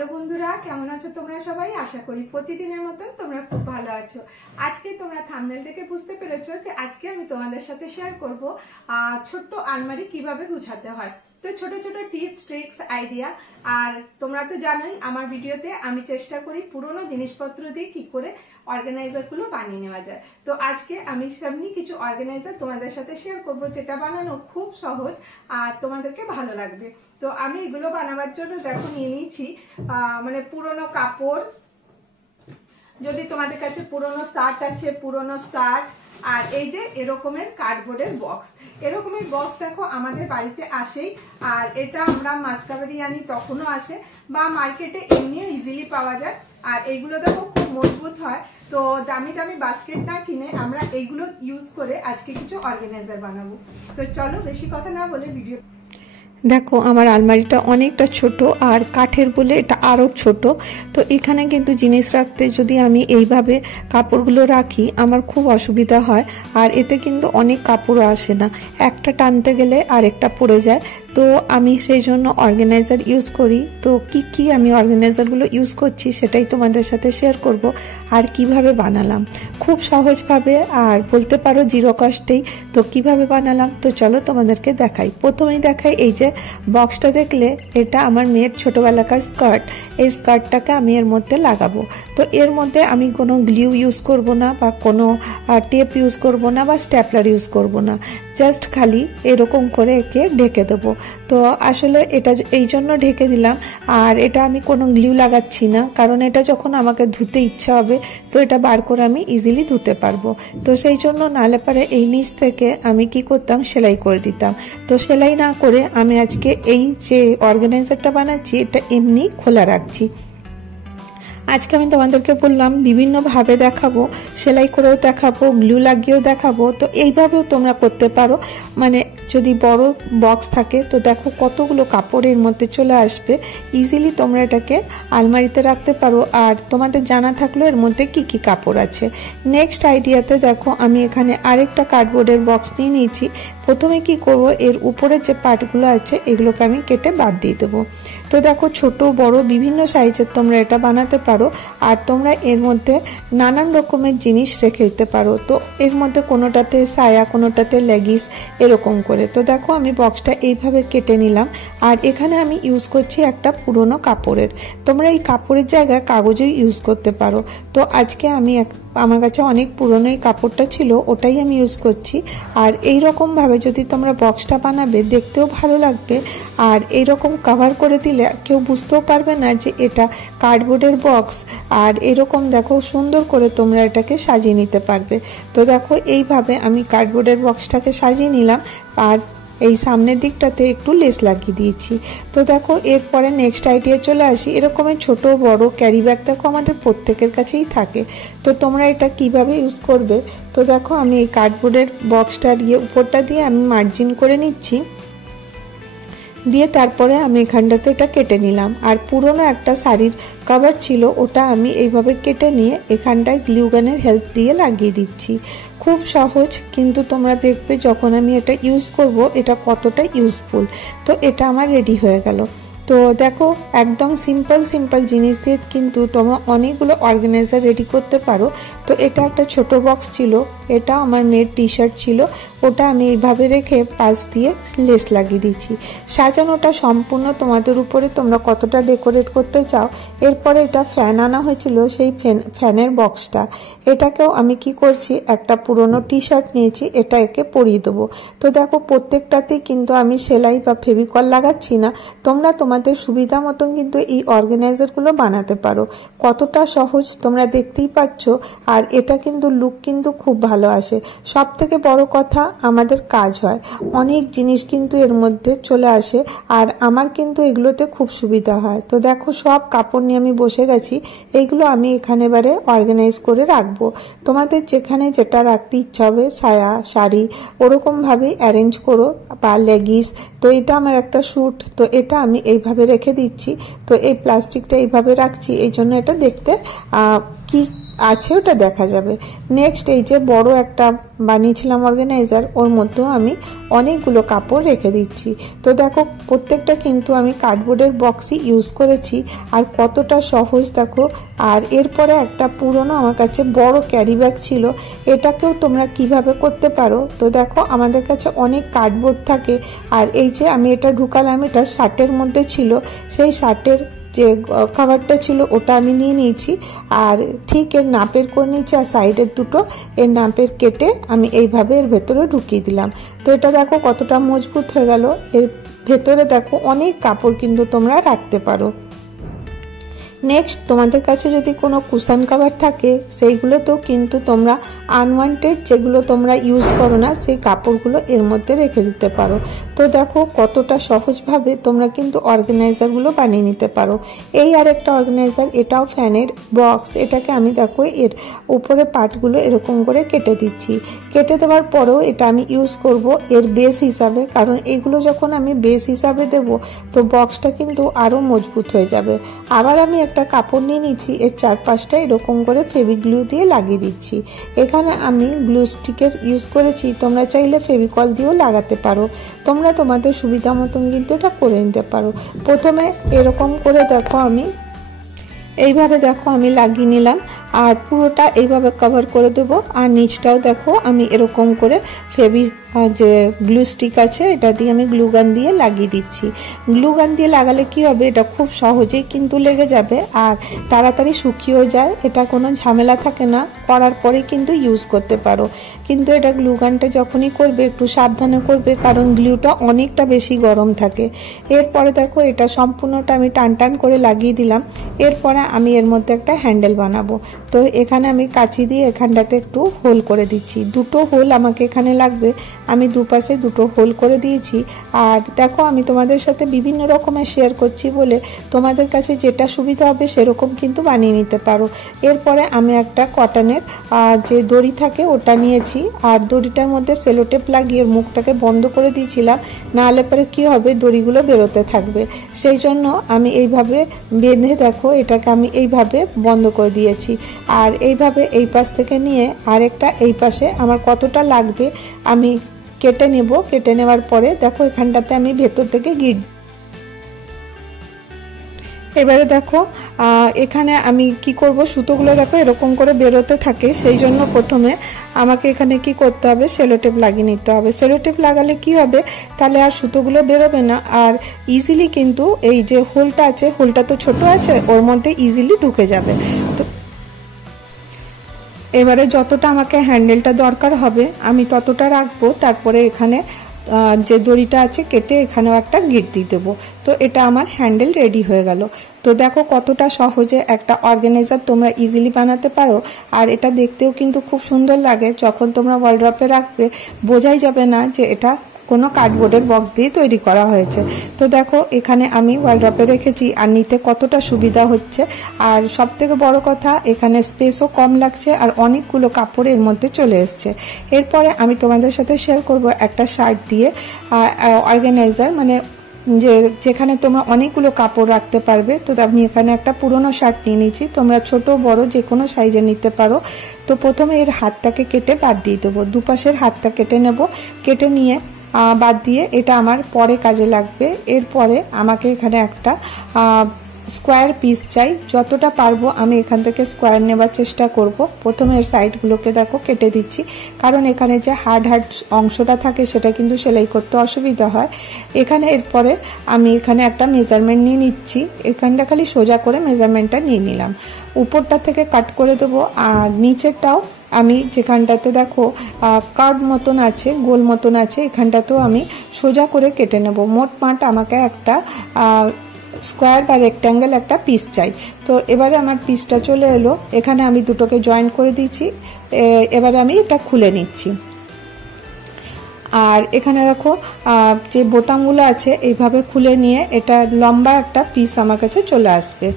Hello বন্ধুরা, কেমন আছো তোমরা সবাই? আশা করি প্রতিদিনের মতন তোমরা খুব ভালো আছো। আজকে তোমরা থাম্বনেল থেকে বুঝতে পেরেছো যে আজকে আমি তোমাদের সাথে শেয়ার করব ছোট্ট আলমারি কিভাবে গুছাতে হয়। তো ছোট ছোট টিপস, ট্রিক্স, আইডিয়া। আর তোমরা তো জানোই আমার ভিডিওতে আমি চেষ্টা করি পুরোনো জিনিসপত্র দিয়ে কি করে অর্গানাইজার গুলো বানিয়ে নেওয়া যায়। তো আজকে আমি সামনে কিছু অর্গানাইজার তোমাদের সাথে শেয়ার করব, যেটা বানানো খুব সহজ আর তোমাদেরকে ভালো লাগবে। তো আমি এগুলো বানাবার জন্য দেখো নিয়ে নিয়েছি মানে পুরোনো কাপড়, যদি তোমাদের কাছে পুরোনো শার্ট আছে পুরোনো শার্ট, আর এই যে এরকমের কার্ডবোর্ডের বক্স। এরকমের বক্স দেখো আমাদের বাড়িতে আসেই, আর এটা আমরা মাসকাবারি আনি তখনও আসে, বা মার্কেটে এমনিও ইজিলি পাওয়া যায়। আর এইগুলো দেখো খুব মজবুত হয়। তো দামি দামি বাস্কেট না কিনে আমরা এইগুলো ইউজ করে আজকে কিছু অর্গানাইজার বানাবো। তো চলো বেশি কথা না বলে ভিডিও। দেখো আমার আলমারিটা অনেকটা ছোট, আর কাঠের বলে এটা আরো ছোট। তো এখানে কিন্তু জিনিস রাখতে যদি আমি এইভাবে কাপড়গুলো রাখি আমার খুব অসুবিধা হয়, আর এতে কিন্তু অনেক কাপড় আসে না, একটা টানতে গেলে আরেকটা পড়ে যায়। তো আমি সেই জন্য অর্গানাইজার ইউজ করি। তো কি আমি অর্গানাইজারগুলো ইউজ করছি সেটাই তোমাদের সাথে শেয়ার করব, আর কিভাবে বানালাম খুব সহজভাবে, আর বলতে পারো জিরো কস্টেই। তো কিভাবে বানালাম তো চলো তোমাদেরকে দেখাই। প্রথমেই দেখাই এই যে বক্সটা দেখলে, এটা আমার মেয়ের ছোটবেলাকার স্কার্ট। এই স্কার্টটাকে আমি এর মধ্যে লাগাবো। তো এর মধ্যে আমি কোনো গ্লু ইউজ করব না, বা কোনো টেপ ইউজ করব না, বা স্ট্যাপলার ইউজ করব না। জাস্ট খালি এরকম করে একে ঢেকে দেবো। তো আসলে এটা এই জন্য ঢেকে দিলাম, আর এটা আমি কোনো গ্লু লাগাচ্ছি না, কারণ এটা যখন আমাকে ধুতে ইচ্ছা হবে তো এটা বার করে আমি ইজিলি ধুতে পারবো। তো সেই জন্য নালে পারে এই নিচ থেকে আমি কি করতাম, সেলাই করে দিতাম। তো সেলাই না করে আমি আজকে এই যে অর্গানাইজারটা বানাচ্ছি এটা এমনি খোলা রাখছি। আজকে আমি তোমাদেরকে বললাম বিভিন্ন ভাবে দেখাবো, সেলাই করেও দেখাবো, গ্লু লাগিয়েও দেখাবো। তো এইভাবেও তোমরা করতে পারো। মানে যদি বড় বক্স থাকে তো দেখো কতগুলো কাপড়ের মধ্যে চলে আসবে, ইজিলি তোমরা এটাকে আলমারিতে রাখতে পারো। আর তোমাদের জানা থাকলো এর মধ্যে কি কি কাপড় আছে। নেক্সট আইডিয়াতে দেখো আমি এখানে আরেকটা কার্ডবোর্ডের বক্স নিয়ে নিয়েছি। প্রথমে কি করব, এর উপরে যে পার্টগুলো আছে এগুলোকে আমি কেটে বাদ দিয়ে দেবো। তো দেখো ছোট বড় বিভিন্ন সাইজের তোমরা এটা বানাতে পারো, আর তোমরা এর মধ্যে নানান রকমের জিনিস রেখে দিতে পারো। তো এর মধ্যে কোনোটাতে সায়া, কোনোটাতে লেগিস, এরকম করে। তো দেখো আমি বক্সটা এইভাবে কেটে নিলাম, আর এখানে আমি ইউজ করছি একটা পুরোনো কাপড়ের। তোমরা এই কাপড়ের জায়গায় কাগজের ইউজ করতে পারো। তো আজকে আমি আমার কাছে অনেক পুরনো এই কাপড়টা ছিল, ওটাই আমি ইউজ করছি। আর এই রকম ভাবে যদি তোমরা বক্সটা বানাবে দেখতেও ভালো লাগবে, আর এইরকম কভার করে দিলে কেউ বুঝতেও পারবে না যে এটা কার্ডবোর্ডের বক্স। আর এরকম দেখো সুন্দর করে তোমরা এটাকে সাজিয়ে নিতে পারবে। তো দেখো এইভাবে আমি কার্ডবোর্ডের বক্সটাকে সাজিয়ে নিলাম, আর এই সামনের দিকটাতে একটু লেস লাগিয়ে দিয়েছি। তো দেখো এরপরে নেক্সট আইডিয়া চলে আসি। এরকমের ছোট বড় ক্যারি ব্যাগ দেখো আমাদের প্রত্যেকের কাছেই থাকে। তো তোমরা এটা কিভাবে ইউজ করবে, তো দেখো আমি এই কার্ডবোর্ডের বক্সটার উপরটা দিয়ে আমি মার্জিন করে নিচ্ছি, দিয়ে তারপরে আমি এখানটাতে এটা কেটে নিলাম। আর পুরোনো একটা শাড়ির কভার ছিল, ওটা আমি এইভাবে কেটে নিয়ে এখানটায় গ্লু গানের হেল্প দিয়ে লাগিয়ে দিচ্ছি। খুব সহজ, কিন্তু তোমরা দেখবে যখন আমি এটা ইউজ করব এটা কতটা ইউজফুল। তো এটা আমার রেডি হয়ে গেল। তো দেখো একদম সিম্পল জিনিস দিয়ে কিন্তু তোমরা অনেকগুলো অর্গানাইজার রেডি করতে পারো। তো এটা একটা ছোট বক্স ছিল, এটা আমার মেয়ের টি শার্ট ছিল, ওটা আমি এইভাবে রেখে পাশ দিয়ে লেস লাগিয়ে দিচ্ছি। সাজানোটা সম্পূর্ণ তোমাদের উপরে, তোমরা কতটা ডেকোরেট করতে চাও। এরপরে এটা ফ্যান আনা হয়েছিল, সেই ফ্যানের বক্সটা, এটাকেও আমি কি করছি, একটা পুরনো টি শার্ট নিয়েছি, এটা একে পরিয়ে দেবো। তো দেখো প্রত্যেকটাতেই কিন্তু আমি সেলাই বা ফেভিকল লাগাচ্ছি না, তোমরা তোমাদের সুবিধা মতন কিন্তু এই অর্গানাইজারগুলো বানাতে পারো। কতটা সহজ তোমরা দেখতেই পাচ্ছ, আর এটা কিন্তু লুক কিন্তু খুব ভালো আসে। সব থেকে বড় কথা আমাদের কাজ হয়, অনেক জিনিস কিন্তু এর মধ্যে চলে আসে, আর আমার কিন্তু এগুলোতে খুব সুবিধা হয়। তো দেখো সব কাপড় নিয়ে আমি বসে গেছি, এইগুলো আমি এখানে এবারে অর্গানাইজ করে রাখবো। তোমাদের যেখানে যেটা রাখতে ইচ্ছা হবে, সায়া, শাড়ি, ওরকম ভাবে অ্যারেঞ্জ করো, বা লেগিস। তো এটা আমার একটা স্যুট, তো এটা আমি এইভাবে রেখে দিচ্ছি। তো এই প্লাস্টিকটা এইভাবে রাখছি, এই জন্য এটা দেখতে কি আছে ওটা দেখা যাবে। নেক্সট এই যে বড় একটা বানিয়েছিলাম অর্গানাইজার, ওর মধ্যেও আমি অনেকগুলো কাপড় রেখে দিচ্ছি। তো দেখো প্রত্যেকটা কিন্তু আমি কার্ডবোর্ডের বক্সই ইউজ করেছি, আর কতটা সহজ দেখো। আর এরপরে একটা পুরনো আমার কাছে বড় ক্যারি ব্যাগ ছিল, এটাকেও তোমরা কিভাবে করতে পারো। তো দেখো আমাদের কাছে অনেক কার্ডবোর্ড থাকে, আর এই যে আমি এটা ঢুকালাম, এটা শার্টের মধ্যে ছিল, সেই শার্টের যে কভারটা ছিল ওটা আমি নিয়ে নিয়েছি, আর ঠিক এর নাপের করে নিয়েছি, আর সাইডের দুটো এর নাপের কেটে আমি এইভাবে এর ভেতরে ঢুকিয়ে দিলাম। তো এটা দেখো কতটা মজবুত হয়ে গেল। এর ভেতরে দেখো অনেক কাপড় কিন্তু তোমরা রাখতে পারো। নেক্সট তোমাদের কাছে যদি কোনো কুশন কভার থাকে, সেইগুলোতেও কিন্তু তোমরা আনওয়ান্টেড যেগুলো তোমরা ইউজ করো না সেই কাপড়গুলো এর মধ্যে রেখে দিতে পারো। তো দেখো কতটা সহজভাবে তোমরা কিন্তু অর্গানাইজারগুলো বানিয়ে নিতে পারো। এই আর একটা অর্গানাইজার, এটাও ফ্যানের বক্স। এটাকে আমি দেখো এর উপরে পার্টগুলো এরকম করে কেটে দিচ্ছি। কেটে দেওয়ার পরেও এটা আমি ইউজ করব এর বেস হিসাবে, কারণ এগুলো যখন আমি বেস হিসাবে দেব তো বক্সটা কিন্তু আরো মজবুত হয়ে যাবে। আবার আমি একটা কাপড় নিয়ে নিচ্ছি, এর চারপাশটা এরকম করে ফেভিগ্লু দিয়ে লাগিয়ে দিচ্ছি। এখানে আমি গ্লু স্টিকের ইউজ করেছি, তোমরা চাইলে ফেভিকল দিয়েও লাগাতে পারো। তোমরা তোমাদের সুবিধা মতন কিন্তু এটা করে নিতে পারো। প্রথমে এরকম করে দেখো আমি এইভাবে দেখো আমি লাগিয়ে নিলাম, আর পুরোটা এইভাবে কভার করে দেবো। আর নিচটাও দেখো আমি এরকম করে যে গ্লু স্টিক আছে এটা দিয়ে আমি গ্লু গান দিয়ে লাগিয়ে দিচ্ছি। গ্লু গান দিয়ে লাগালে কি হবে, এটা খুব সহজেই কিন্তু লেগে যাবে আর তাড়াতাড়ি শুকিয়েও যায়, এটা কোনো ঝামেলা থাকে না, করার পরে কিন্তু ইউজ করতে পারো। কিন্তু এটা গ্লু গানটা যখনই করবে একটু সাবধানে করবে, কারণ গ্লুটা অনেকটা বেশি গরম থাকে। এরপরে দেখো এটা সম্পূর্ণটা আমি টান টান করে লাগিয়ে দিলাম। এরপরে আমি এর মধ্যে একটা হ্যান্ডেল বানাবো। তো এখানে আমি কাঁচি দিয়ে এখানটাতে একটু হোল করে দিচ্ছি। দুটো হোল আমাকে এখানে লাগবে, আমি দুপাশে দুটো হোল করে দিয়েছি। আর দেখো আমি তোমাদের সাথে বিভিন্ন রকমের শেয়ার করছি বলে তোমাদের কাছে যেটা সুবিধা হবে সেরকম কিন্তু বানিয়ে নিতে পারো। এরপরে আমি একটা কটনের যে দড়ি থাকে ওটা নিয়েছি, আর দড়িটার মধ্যে সেলোটেপ লাগিয়ে মুখটাকে বন্ধ করে দিয়েছিলাম, নাহলে পরে কি হবে দড়িগুলো বেরোতে থাকবে। সেই জন্য আমি এইভাবে বেঁধে দেখো এটাকে আমি এইভাবে বন্ধ করে দিয়েছি। আর এইভাবে এই পাশ থেকে নিয়ে আরেকটা এই পাশে আমার কতটা লাগবে আমি কেটে নেব। কেটে নেওয়ার পরে দেখো এখানটাতে আমি ভেতর থেকে গিট। এবারে দেখো এখানে আমি কি করব, সুতোগুলো দেখো এরকম করে বেরোতে থাকে, সেই জন্য প্রথমে আমাকে এখানে কি করতে হবে, সেলোটেপ লাগিয়ে নিতে হবে। সেলোটেপ লাগালে কি হবে, তাহলে আর সুতোগুলো বেরোবে না, আর ইজিলি কিন্তু এই যে হোলটা আছে, হোলটা তো ছোট আছে, ওর মধ্যে ইজিলি ঢুকে যাবে। তো এবারে যতটা আমাকে হ্যান্ডেলটা দরকার হবে আমি ততটা রাখবো, তারপরে এখানে যে দড়িটা আছে কেটে এখানেও একটা গিট দিয়ে দেবো। তো এটা আমার হ্যান্ডেল রেডি হয়ে গেল। তো দেখো কতটা সহজে একটা অর্গানাইজার তোমরা ইজিলি বানাতে পারো, আর এটা দেখতেও কিন্তু খুব সুন্দর লাগে। যখন তোমরা ওয়ালড্রপে রাখবে বোঝাই যাবে না যে এটা কোনো কার্ডবোর্ডের বক্স দিয়ে তৈরি করা হয়েছে। তো দেখো এখানে আমি ওয়ালড্রপে রেখেছি, আর নিতে কতটা সুবিধা হচ্ছে, আর সব থেকে বড় কথা এখানে স্পেসও কম লাগছে, আর অনেকগুলো কাপড় এর মধ্যে চলে এসছে। এরপরে আমি তোমাদের সাথে শেয়ার করব একটা শার্ট দিয়ে অর্গানাইজার, মানে যেখানে তোমরা অনেকগুলো কাপড় রাখতে পারবে। তো আমি এখানে একটা পুরনো শার্ট নিয়ে নিয়েছি, তোমরা ছোট বড় যে কোনো সাইজে নিতে পারো। তো প্রথমে এর হাতটাকে কেটে বাদ দিয়ে দেবো, দুপাশের হাতটা কেটে নেব, কেটে নিয়ে বাদ দিয়ে এটা আমার পরে কাজে লাগবে। এরপরে আমাকে এখানে একটা স্কোয়ার পিস চাই, যতটা পারবো আমি এখান থেকে স্কোয়ার নেবার চেষ্টা করব। প্রথমে এর সাইডগুলোকে দেখো কেটে দিচ্ছি, কারণ এখানে যে হার্ড অংশটা থাকে সেটা কিন্তু সেলাই করতে অসুবিধা হয়। এখানে এরপরে আমি এখানে একটা মেজারমেন্ট নিয়ে নিচ্ছি, এখানটা খালি সোজা করে মেজারমেন্টটা নিয়ে নিলাম। উপরটা থেকে কাট করে দেবো, আর নিচেরটাও আমি যেখানটাতে দেখো কার্ভ মতন আছে, গোল মতন আছে, এখানটাতেও আমি সোজা করে কেটে নেব। মোট মাঠ আমাকে একটা স্কোয়ার বা রেক্ট্যাঙ্গেল একটা পিস চাই। তো এবারে আমার পিসটা চলে এলো, এখানে আমি দুটোকে জয়েন করে দিচ্ছি। এবারে আমি এটা খুলে নিচ্ছি, আর এখানে দেখো যে বোতামগুলো আছে এইভাবে খুলে নিয়ে এটা লম্বা একটা পিস আমার কাছে চলে আসবে।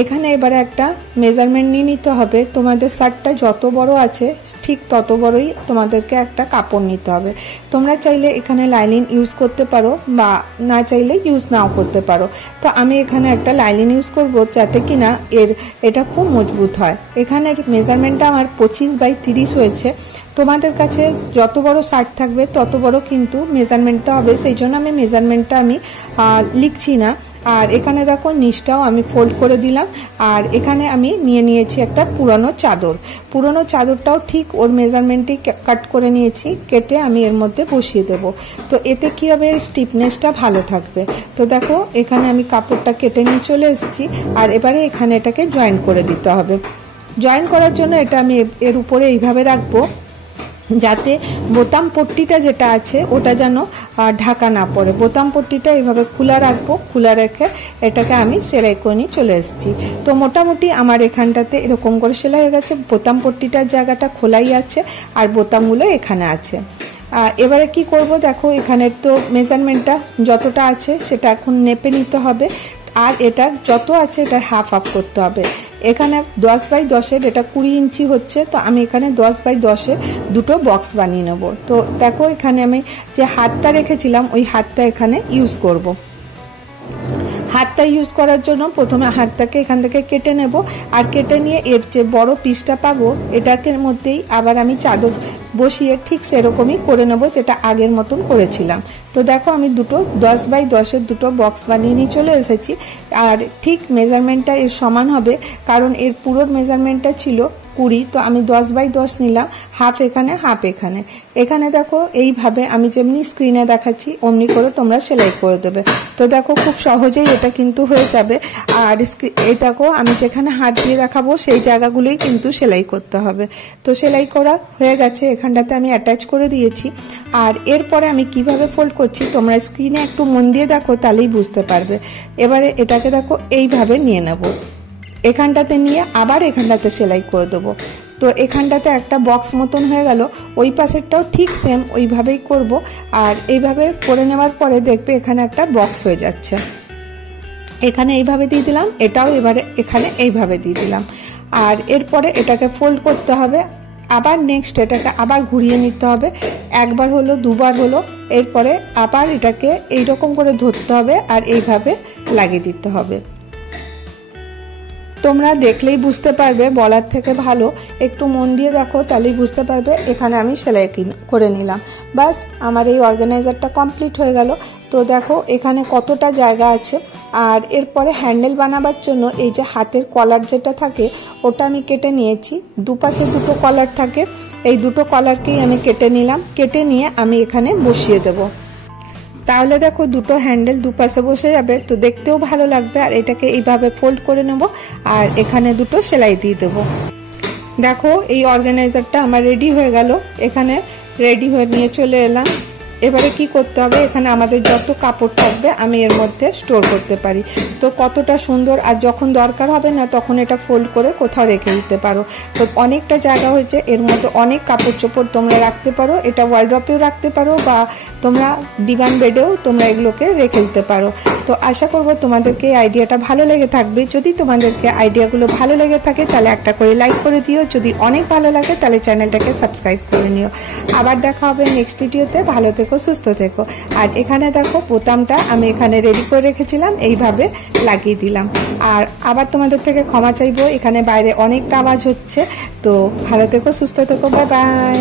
এখানে এবারে একটা মেজারমেন্ট নিয়ে নিতে হবে, তোমাদের শার্টটা যত বড় আছে ঠিক তত বড়ই তোমাদেরকে একটা কাপড় নিতে হবে। তোমরা চাইলে এখানে লাইলিন ইউজ করতে পারো বা না চাইলে ইউজ নাও করতে পারো। তো আমি এখানে একটা লাইলিন ইউজ করব যাতে কিনা এটা খুব মজবুত হয়। এখানের মেজারমেন্টটা আমার 25x30 হয়েছে। তোমাদের কাছে যত বড় শার্ট থাকবে তত বড় কিন্তু মেজারমেন্টটা হবে, সেই জন্য আমি মেজারমেন্টটা আমি লিখছি না। আর এখানে দেখো নিচটাও আমি ফোল্ড করে দিলাম। আর এখানে আমি নিয়ে নিয়েছি একটা পুরনো চাদর। পুরনো চাদরটাও ঠিক ওর মেজারমেন্টে কাট করে নিয়েছি, কেটে আমি এর মধ্যে বসিয়ে দেব। তো এতে কি হবে, স্টিফনেসটা ভালো থাকবে। তো দেখো এখানে আমি কাপড়টা কেটে নিয়ে চলে এসেছি। আর এবারে এখানে এটাকে জয়েন করে দিতে হবে। জয়েন করার জন্য এটা আমি এর উপরে এইভাবে রাখবো যাতে বোতাম পট্টিটা যেটা আছে ওটা যেন ঢাকা না পড়ে। বোতাম পট্টিটা এইভাবে খোলা রাখবো, খোলা রেখে এটাকে আমি সেলাই করে নিয়ে চলে এসেছি। তো মোটামুটি আমার এখানটাতে এরকম করে সেলাই হয়ে গেছে। বোতাম পট্টিটার জায়গাটা খোলাই আছে আর বোতামগুলো এখানে আছে। এবারে কি করব, দেখো এখানে তো মেজারমেন্টটা যতটা আছে সেটা এখন নেপে নিতে হবে। আর এটার যত আছে এটার হাফ করতে হবে। এখানে 10x10 এটা 20 ইঞ্চি হচ্ছে। তো আমি এখানে 10x10 দুটো বক্স বানিয়ে নেব। তো দেখো এখানে আমি যে হাতটা রেখেছিলাম ওই হাতটা এখানে ইউজ করব। হাতটা ইউজ করার জন্য প্রথমে হাতটাকে এখান থেকে কেটে নেব। আর কেটে নিয়ে এর যে বড় পিসটা পাবো এটাকে মধ্যেই আবার আমি চাদর বসিয়ে ঠিক সেরকমই করে নেব যেটা আগের মতন করেছিলাম। তো দেখো আমি দুটো 10x10 দুটো বক্স বানিয়ে নিয়ে চলে এসেছি। আর ঠিক মেজারমেন্টটা এর সমান হবে, কারণ এর পুরো মেজারমেন্টটা ছিল 20। তো আমি 10x10 নিলাম, হাফ এখানে হাফ এখানে। এখানে দেখো এইভাবে আমি যেমনি স্ক্রিনে দেখাচ্ছি অমনি করে তোমরা সেলাই করে দেবে। তো দেখো খুব সহজেই এটা কিন্তু হয়ে যাবে। আর এই দেখো আমি যেখানে হাত দিয়ে দেখাবো সেই জায়গাগুলোই কিন্তু সেলাই করতে হবে। তো সেলাই করা হয়ে গেছে, এখানটাতে আমি অ্যাটাচ করে দিয়েছি। আর এরপরে আমি কিভাবে ফোল্ড করছি তোমরা স্ক্রিনে একটু মন দিয়ে দেখো, তাহলেই বুঝতে পারবে। এবারে এটাকে দেখো এইভাবে নিয়ে নেব, এখানটাতে নিয়ে আবার এখানটাতে সেলাই করে দেবো। তো এখানটাতে একটা বক্স মতন হয়ে গেল। ওই পাশেরটাও ঠিক সেম ওইভাবেই করব। আর এইভাবে করে নেওয়ার পরে দেখবে এখানে একটা বক্স হয়ে যাচ্ছে। এখানে এইভাবে দিয়ে দিলাম, এটাও এবারে এখানে এইভাবে দিয়ে দিলাম। আর এরপরে এটাকে ফোল্ড করতে হবে। আবার নেক্সট এটাকে আবার ঘুরিয়ে নিতে হবে। একবার হলো, দুবার হলো, এরপরে আবার এটাকে এইরকম করে ধরতে হবে আর এইভাবে লাগিয়ে দিতে হবে। তোমরা দেখলেই বুঝতে পারবে, বলার থেকে ভালো একটু মন দিয়ে দেখো, তাহলেই বুঝতে পারবে। এখানে আমি সেলাই করে নিলাম, বাস আমার এই অর্গানাইজারটা কমপ্লিট হয়ে গেল। তো দেখো এখানে কতটা জায়গা আছে। আর এরপরে হ্যান্ডেল বানাবার জন্য এই যে হাতের কলার যেটা থাকে ওটা আমি কেটে নিয়েছি। দুপাশে দুটো কলার থাকে, এই দুটো কলারকেই আমি কেটে নিলাম। কেটে নিয়ে আমি এখানে বসিয়ে দেবো। তাহলে দেখো দুটো হ্যান্ডেল দুপাশে বসে যাবে, তো দেখতেও ভালো লাগবে। আর এটাকে এইভাবে ফোল্ড করে নেব আর এখানে দুটো সেলাই দিয়ে দেবো। দেখো এই অর্গানাইজারটা আমার রেডি হয়ে গেল। এখানে রেডি হয়ে নিয়ে চলে এলাম। এবারে কি করতে হবে, এখানে আমাদের যত কাপড় থাকবে আমি এর মধ্যে স্টোর করতে পারি। তো কতটা সুন্দর। আর যখন দরকার হবে না তখন এটা ফোল্ড করে কোথাও রেখে দিতে পারো। তো অনেকটা জায়গা হয়েছে, এর মধ্যে অনেক কাপড় চোপড় তোমরা রাখতে পারো। এটা ওয়ার্ড্রপেও রাখতে পারো বা তোমরা ডিভান বেডেও তোমরা এগুলোকে রেখে দিতে পারো। তো আশা করবো তোমাদেরকে এই আইডিয়াটা ভালো লেগে থাকবে। যদি তোমাদেরকে আইডিয়াগুলো ভালো লেগে থাকে তাহলে একটা করে লাইক করে দিও। যদি অনেক ভালো লাগে তাহলে চ্যানেলটাকে সাবস্ক্রাইব করে নিও। আবার দেখা হবে নেক্সট ভিডিওতে। ভালো থেকো, সুস্থ থেকো। আর এখানে দেখো বোতামটা আমি এখানে রেডি করে রেখেছিলাম, এইভাবে লাগিয়ে দিলাম। আর আবার তোমাদের থেকে ক্ষমা চাইবো, এখানে বাইরে অনেকটা আওয়াজ হচ্ছে। তো ভালো থেকো, সুস্থ থেকো, বাই বাই।